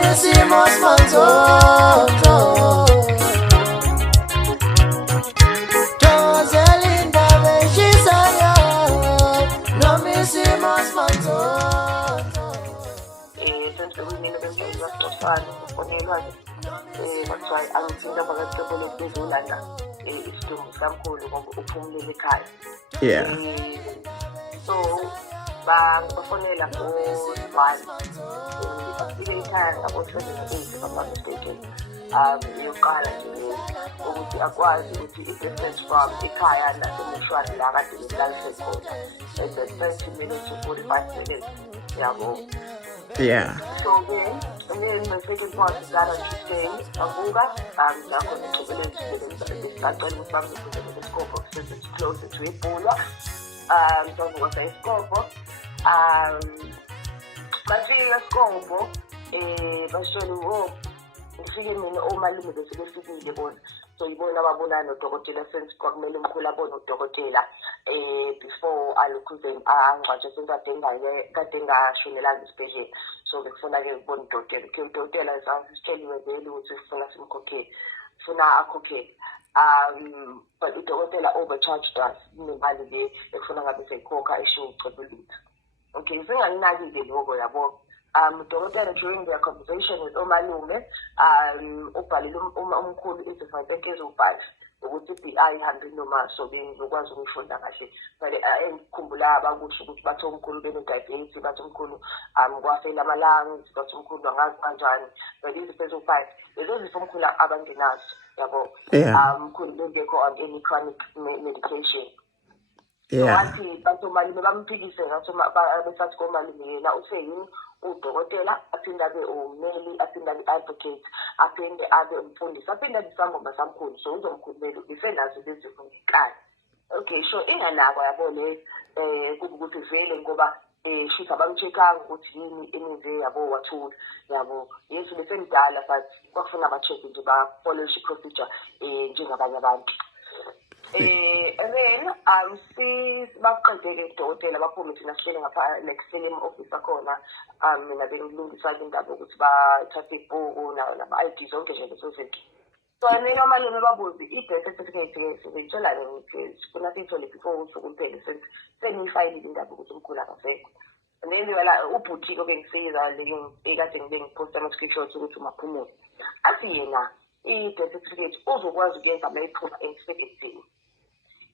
hicimos manzozo. Joselinda Beshisaya, no me hicimos manzozo. Since we need to be just fun for you, that's why I'm thinking about the police Ulanda. It's to some cool of ekhaya. So bafonela ngo-1 bafike ekhaya ngabo-28 if I'm not mistaken. Yoqala nje ukuthi akwazi ukuthi i-distance from ekhaya nasemoshwari la kade belalise khona at the 30 minutes to 45 minutes yabo. So then the second part is that on Tuesday avuka nakho ngiqhubelele besicacela ukuthi bangizele isikobho since it's closer to eBhulwa. Savuka isikobho bafika isikobho bashela ngifike mina omalume bese befikile bona so yibona ababonana nodokotela sense kwakumele umkhulu abone udokotela before alokhuze angcwatshe senze kade ngashonela esibhedlela so bekufuna ke ukubona udokotela sasitsheliwe vele ukuthi sifuna simkhokhele funa akhokhele but udokotela overcharged us nemali le ekufuna ngabe seyikhokha esho ucebo lutho. Okay, singalinaki-ke lokho yabo. Udokotela during their conversation with omalume ubhalile umkhulu izifayi beke ezobhala ukuthi i-BI ihambe noma so bengizokwazi ukuyifunda kahle but engikhumbula abakusho ukuthi bathi umkhulu bene-diabetes bathi umkhulu kwafela amalungs bathi umkhulu angazi kanjani but izifo ezo-5 lezo zifo umkhulu abangenazo yabo. Umkhulu bengekho on any chronic medication. Wathi bathi umalume bamphikise ngathi besathi komalume yena useyini udokotela aphinde abe ummeli aphinde abe advocate aphinde abe umfundisi aphinde abe isangoma samkhulu so uzomkhulumela isenazo lezifo ngekhaya. Okay, sure inganakwa yabo le kuba ukuthi vele ngoba shithi abamcheckanga ukuthi yini enize yabo wathula yabo yesu besemdala but kwafuna ba-check nje ba-follow procedure njengabanye abantu. And then baqedeke udokotela baphume thina sihlele ngapha like film officer khona mina bengilungisa indaba ukuthi bathathe ibhuku nama-ID zonke nje lezo zinto. So mina omalume babuze i-birth certificate sibeyitshela ukuthi sifuna siyithole before usuku luphele seniyifayilile indaba ukuthi umkhulu akasekho. And then ubhuti obengisiza ekade ngibengiphosta ama-screenshots ukuthi umaphumule athi yena i-birth certificate uzokwazi ukuyenza uma iphuma emsebenzini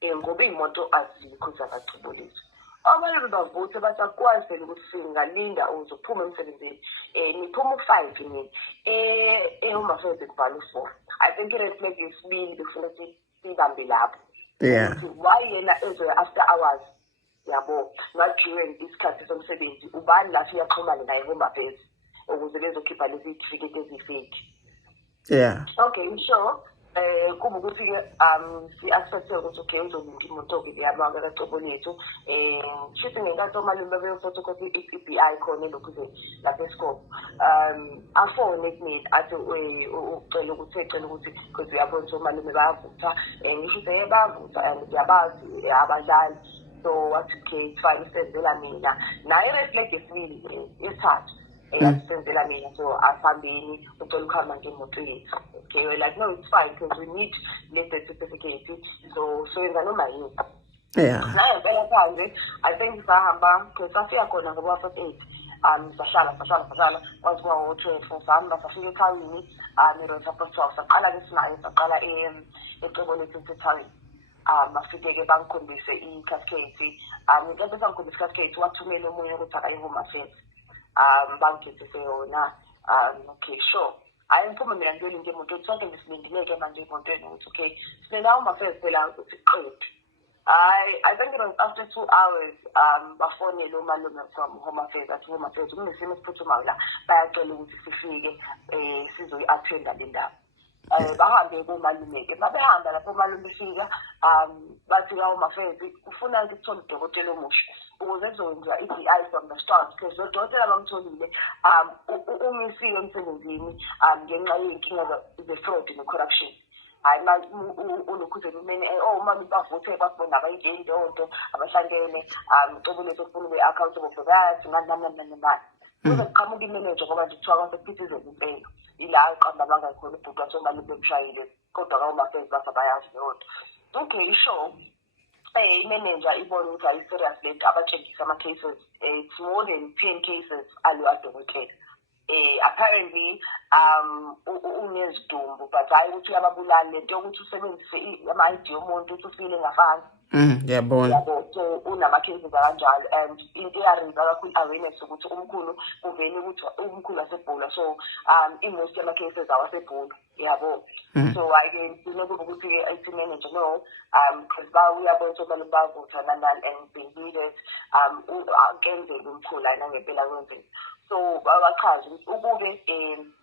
ngoba iy'moto azikho zakacubulisa. Omalume bavuthe bathi akwazi phela ukuthi singalinda uzophuma emsebenzini niphuma u-5 nini eHome Affairs kubhala u-4. I think i-red flag yesibili befuna siyibambe lapho why yena ezoya after hours yabo not during isikhathi somsebenzi ubani la siyaxhumana naye eHome Affairs ukuze bezokhipha lezi certificate ezifake. Okay, sure. Kuba ukuthi-ke si-accepte ukuthi okay uzolunga imoto-ke leyama kacebo lethu shithi ngenkathi omalume beyofotocopy i-BI khona elokhuze lapha esikolo afone kumina athi ucela ukuthi because uyabona ukuthi omalume bayavutha ngisho ukuthi bayavutha and ngiyabazi abadlali so wathi okay fine isenzela mina naye i-red flag yesibili yesithathu asenzela mina so asihambeni ucela ukuhamba ngemoto yethu. Okay, we're like, no, it's fine because we need the certificate. So yenza noma yini. Naye phela phandle I think sahamba because safika khona ngoba-8 sahlala kwathi kwa-12 sahamba safika ekhawini nirotha pro-12 saqala-ke sinayo saqala ecebo lethu eseThawini. Bafike-ke bangikhombise i-cascade ngenkathi besangikhombisa i-cascade wathumela omunye ukuthi akayi-Home Affairs bangikhethise yona. Okay, sure. Ayengiphume mina ngiyolinda emotweni sonke ngisilindileke manje emotweni ukuthi okay sinela Home Affairs phela ukuthi qedwe. I think it was after 2 hours bafonele umalume from Home Affairs athi Home Affairs kunesimo esiphuthumayo la bayacela ukuthi sifike sizoyi-attenda le ndaba. Bahambe kumalume-ke babehamba lapho umalume befika bathi ka-Home Affairs ufuna ukuthola udokotela omusha ukuze kuzokwenziwa i-BI from the start because lo dokotela bamtholile umisiwe emsebenzini ngenxa yey'nkinga ze-fraud ne-corruption. Hayi manje unokhuzela umene umalume bavuthe kwakubona abayingendondo abahlangene ucebo lethu okufuna ube-accountable for that nani. kuze kuqhamuka imanager ngoba nje kuthiwa kwasephithizela impela ila aqamba abangakhona ubhuti wasombali bemshayile kodwa kawumafenzi bathi abayazi yonke. Okay, isho imanager ibona ukuthi ayi-serious lento abatshengisa ama-cases. It's more than 10 cases adokotela. Apparently unezidumbu but hayi ukuthi uyababulala lento yokuthi usebenzise ama-ID yomuntu ukuthi ufile ngaphansi. Yabona. So unama-cases kanjalo and into eyariza kakhulu awareness ukuthi umkhulu kuvele ukuthi umkhulu wasebhula so most yama-cases awasebhula yabo. So again kunokuba ukuthi i-IT manager no because uyabona ukuthi abantu bavutha nanani and they need it kenzeke umkhulu ayina ngempela kwenzeke. So bachaza ukuthi ukube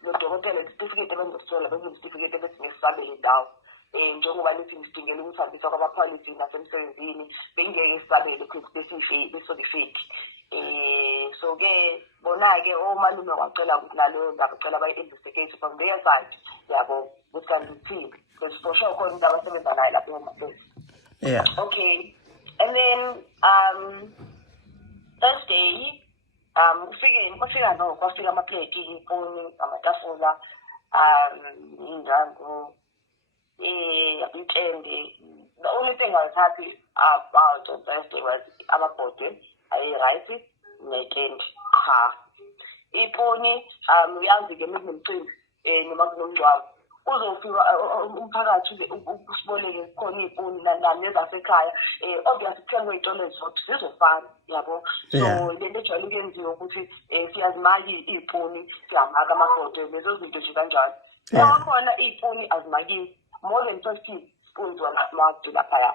lo dokotela certificate ebenzosithola certificate ebesingesabele indawo njengoba lithi ngisidingela ukuhambisa kwama-policy nasemsebenzini bengeke sisabele ukuthi besobifake. So-ke bona-ke omalume wacela ukuthi naleyo ndaba cela bayi-investigate from their side yabo ukuthi kanti uthini because for sure khona into abasebenza nayo lapho emapesi. Yeah. Okay, and then Thursday kwafika amaplate, iy'puni, amatafula, iy'ndango, itende. The only thing I was happy about on Thursday was amabhodwe ayi-right netende cha. Ipuni uyazi-ke mekunomcimbi noma kunomngcwabo uzofika umphakathi usiboleke khona iy'puni nezasekhaya obviously kuthengwe iy'tolo ezizodwa zizofana yabo. So lento ejwayele ukuyenziwa ukuthi siyazimaki iy'puni siyamaka amabhodwe lezo zinto nje kanjalo. Khona iy'puni azimakiwe more than 50 spoons wama-marked laphaya.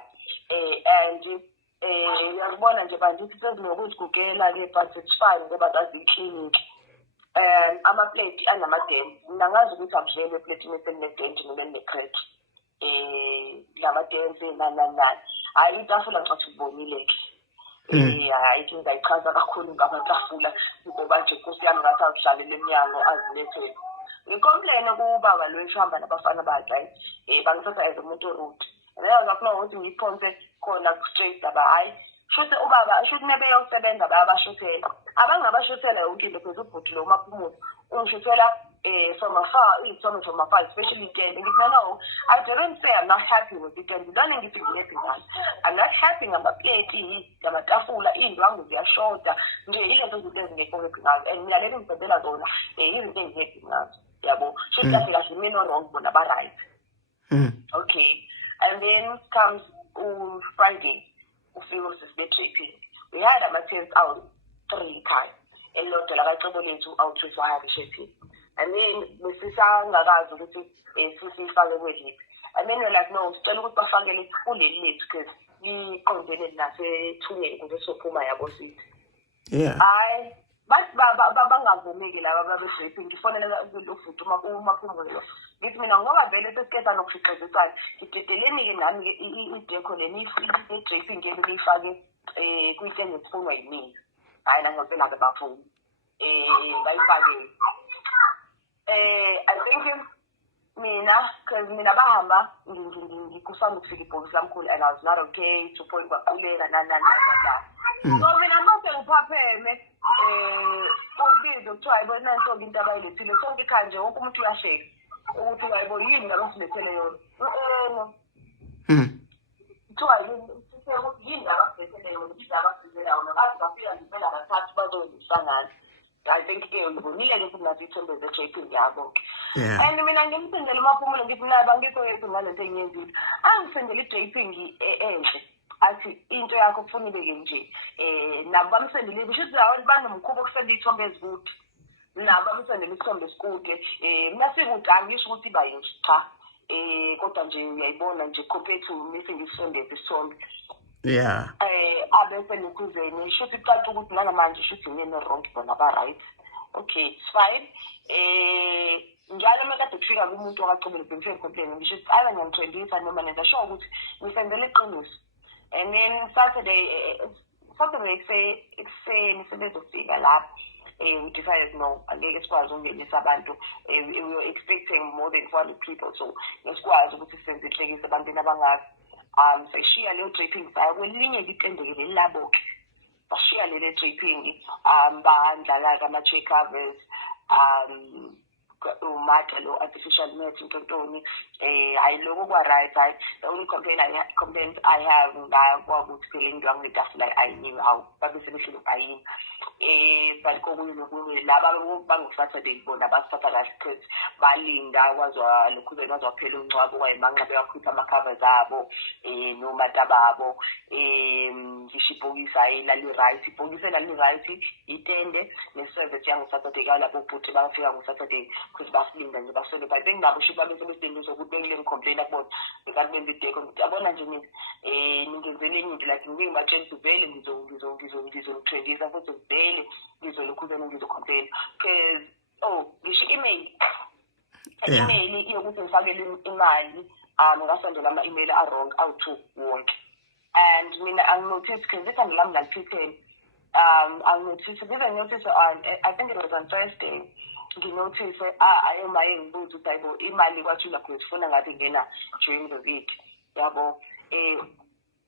And uyazibona nje bandithi sezinokuzigugela-ke but it's fine ngoba zaziyiklinikhi. Amaplate anamadenti nangazi ukuthi akudlelwe eplatini eselinedenti noma elinecrack. Lamadenti nanani hayi itafula ngicathi ubonile-ke. Hayi ke ngizayichaza kakhulu ngamatafula ngoba nje nkosi yami ngathi awudlalele emnyango azilethele. Ngicomplain kubaba lo eshamba nabafana bakhe bangithatha as umuntu orude. Ngiyazakuna ukuthi ngiphonse khona straight aba hayi shothi ubaba shothi nebeyosebenza bayabashuthela abangabashuthela yonke into because ubhuti lo maphumulo ungishuthela from afar especially intende. Ngithi no, I didn't say I'm not happy with it and ngidane ngithi ngihappy ngayo. I'm not happy ngamaplate ngamatafula iy'ndwangu ziyashoda nje ilezo zinto ezingekho happy ngazo and mina leli ngisebenzela zona izinto engihappy ngazo yabo. Shothi kahle kahle mina wrong bona ba-right. Okay, and then comes Friday ufika sisibethaping. We had ama-tents out 3 ekhaya elilodwa lakacebo lethu out-2 wahamba shaping. And then besisangakazi ukuthi sisifake kweliphi. And then we're like no sicela ukuthi bafakele kuleli lethu because liqondene nasethungeni ukuze sophuma yabo sithi. Hayi bathi bangavumeki laba babe-draping. Ngifonela ufuthi umaphumulo ngithi mina ngoba vele sesikhetha nokufiqezisana ngidedeleni-ke nami-ke idekho leni i-draping yenu liyifake kuyitenge kufunwa yimina hayi nangempela-ke bafuni bayifakele. I think mina because mina bahamba ngikusanda ukufika ibhokisi lamkhulu and I was not okay to point kwaquleka nanani. So mina mase ngiphapheme ubize kuthiwa yibona nanto-ke into abayilethile sonke ikhaya nje wonke umuntu uyasheka ukuthi wayibo yini ngabasilethele yona. Kuthiwa yini abasilethele yona ukuthi abasilethele yona bathi bafika ngempela kathathu bazoyihlangana. I think-ke ngibonile-ke ukuthi nathi ithembe ze-draping yabo-ke. And mina ngimsendela umaphumulo ngithi naye bangikho yethu ngalento engiyenzile angisendela i-draping enhle athi into yakho kufuna ibeke nje nabo bamsendele bisho ukuthi abantu banomkhuba okusenda iy'thombe ezikude nabo bamsendela isithombe esikude. Mina sikude angisho ukuthi iba yinje cha kodwa nje uyayibona nje compared to mise ngisondeze isithombe. Abese nekhuzeni shuthi kucaca ukuthi nangamanje shuthi ngene wrong bona ba-right. Okay, it's fine. Njalo mekade kufika kumuntu wakacebele bengifike complain ngisho ukuthi ayiba ngiyangithwendisa noma nenza sure ukuthi ngisendele iqiniso. And then Saturday ekuseni sebezofika lapho we decided no angeke sikwazi ukungenisa abantu. We were expecting more than 400 people so ngesikwazi ukuthi senze inhlekisa ebantwini abangazi. Seshiya leyo draping saya kwelinye itendeke leli labo-ke bashiya lele draping bandlala ama-tray covers umata lo artificial net intontoni hayi lokho kwa-right hayi the only complaint I have ngakwakuthi phela indwangu letafula ayiniwe hawu babe sebehlele bhayini but kokunye nokunye laba bangu-Saturday bona basithatha kahle because balinda kwazophela uncwabo kwayimanxa bewakhipha ama-covers abo nomata babo ngisho ibhokisi hayi lali-right ibhokisi elali-right itende neservice yangu-Saturday kalabo bhuti bafika ngo-Saturday because basilinda nje basole but benginabo sho babe sebesidingo sokuthi bekule ngicomplaina kubona bekathi benza ideko ngithi abona nje mina ningenzele enye into like ngingibatshela ukuthi vele ngizongitrendisa futhi vele ngizolokhuzana ngizocomplaina because ngisho email yokuthi ngifakele imali ngasondela ama-email a-wrong awu-2 wonke and mina anginotice because ikhanda lami lali-pretend anginotice on I think it was on Thursday nginotice ayemaye ngibuza ukuthi hayibo imali kwathula because funa ngathi ngena during the week yabo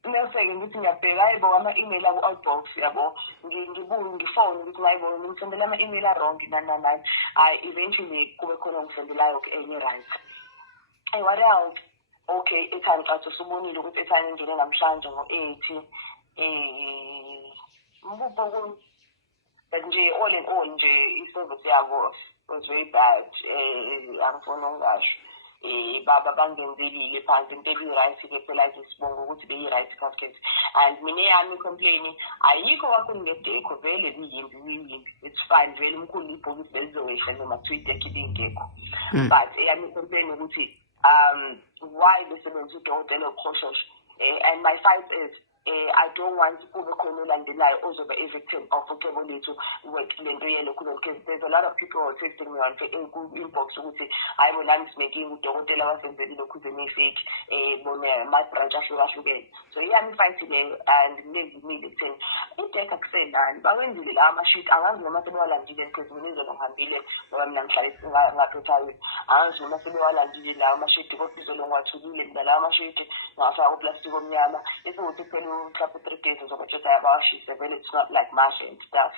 mase-ke ngithi ngiyabheka hayibo ama-email aku-outbox yabo ngifone ukuthi hayibo ngisendela ama-email a-wrong nani eventually kube khona ngisendelayo-ke enye right what else okay ethani cathi usubonile ukuthi ethani ingene namhlanje ngo-8 mbupho but nje all in all nje i-service yabo was very bad angifuna ungasho baba bangenzelile phansi into ebi-right-ke phela sibonga ukuthi beyi-right casket and mina yami complaini ayikho kakhulu ngedekho vele biyimbi it's fine vele umkhulu ibhokisi belizowehla noma kuthiwa idekho ibingekho but eyami complain ukuthi why besebenzisa udokotela okhoshosho and my fight is I don't want kube khona olandelayo ozoba a-victim of ucebo lethu lento yelokhu because there's a lot of people who are texting me on inbox ukuthi hayi bona ngisinenkinga udokotela wasenzeli lokhu zene-fake bona ama-branch ahlukahlukene so iyami fight leyo and ngilevimile ekutheni idekha kusenani bawenzile lawa ama-sheet angazi noma sebewalandile because mina izolo ngihambile ngoba mina ngihlale ngaphethayo angazi noma sebewalandile lawa ama-sheet kodwa izolo ngiwathulile mina lawa ama-sheet ngafaka uplastiki omnyama esekuthi phela mhlawumbe 3 days uzobajeda yabawashise vele it's not like mash and stuff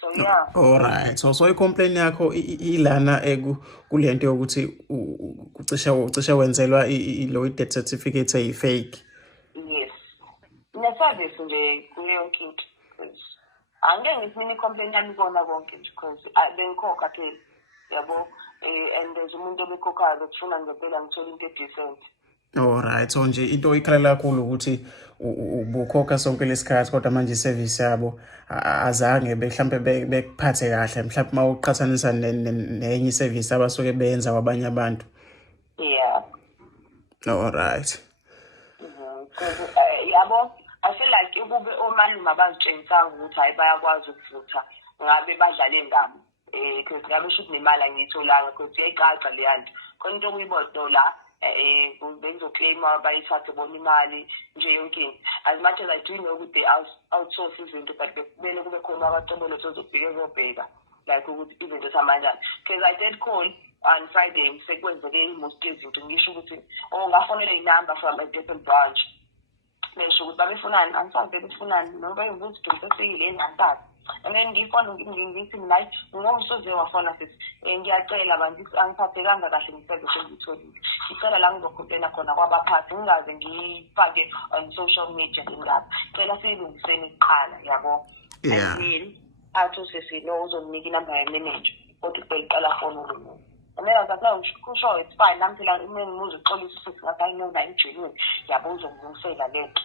so yeah alright so i-complaint yakho ilana kulento yokuthi ucishe wenzelwa lo death certificate eyi-fake yes ne-service nje kuyo yonke into angeke ngithi mina i-complaint yami kona konke nje because bengikhokha phela yabo and there's umuntu obekhokhayo bekufuna ngempela ngithole into edecent. Alright, so nje into oyikhalela kakhulu ukuthi ubukhokha sonke lesikhathi kodwa manje iservice yabo azange mhlambe bekuphathe kahle mhlawumbe mawuqhathanisa nenye iservice abasuke beyenza kwabanye abantu. Yeah. Alright. Yabo I feel like ukube omalume abazitshengisanga ukuthi hayi bayakwazi ukuvutha ngabe badlala ingamo because ngabe shothi nemali angiyitholanga because iyayiqaqa le yanto khona into okuyibodo la bengizoclaima bayithathe bona imali nje yonke into as much as I do know ukuthi they outsource izinto but kumele kube khona abacobolo zozobheka ezobheka like ukuthi izinto zamanjani because I did call on Friday sekwenzeke most izinto ngisho ukuthi ngafonela inumber from a different branch besho ukuthi babefunani angisazi befunani noma bayobuza ukuthi sesikile nantazi and then ngifona ngithi mina ngomsoze wafona sithi ngiyacela bantu angiphathekanga kahle ngisebenze engitholile icela la ngizokhompena khona kwabaphathi ngingaze ngifake on social media ngapha cela siyilungiseni iqala yabo and atho sesino uzomnika inamba ye-manager kodwa ubeyiqala phone umuntu and then azathi kusho it's fine nami phela mina ngimuze uxolisa ukuthi ngathi I know na ingenuine yabo uzongilungisela lento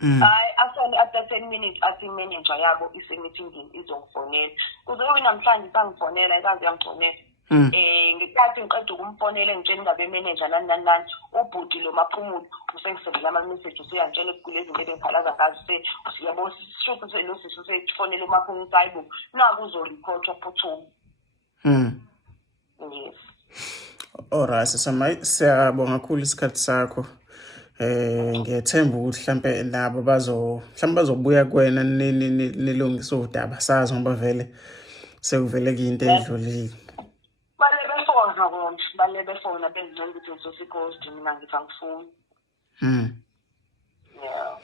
after 10 minutes athi manager yabo ise-meeting izongifonela kuzobe namhlanje sangifonela ikazi yangifonela ngikathi ngiqeda ukumfonela ngitshela indaba ye-manager nani ubhuti lo maphumulo usengisendela ama-message usuyantshela kulezi zinto ebengikhalaza ngazo yabo sisho lo sisi usefonela umaphumulo hayibo naku uzoreport ophuthuma yes. Alright, siyabonga kakhulu isikhathi sakho. Ngiyethemba ukuthi mhlambe nabo bazobuya kuwena nilungisa udaba sazi ngoba vele sekuvele into edlulile. Bale befona benze ukuthi uzosikhost mina ngithi angifuni. Yeah.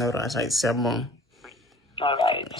Alright, siyabonga. All right.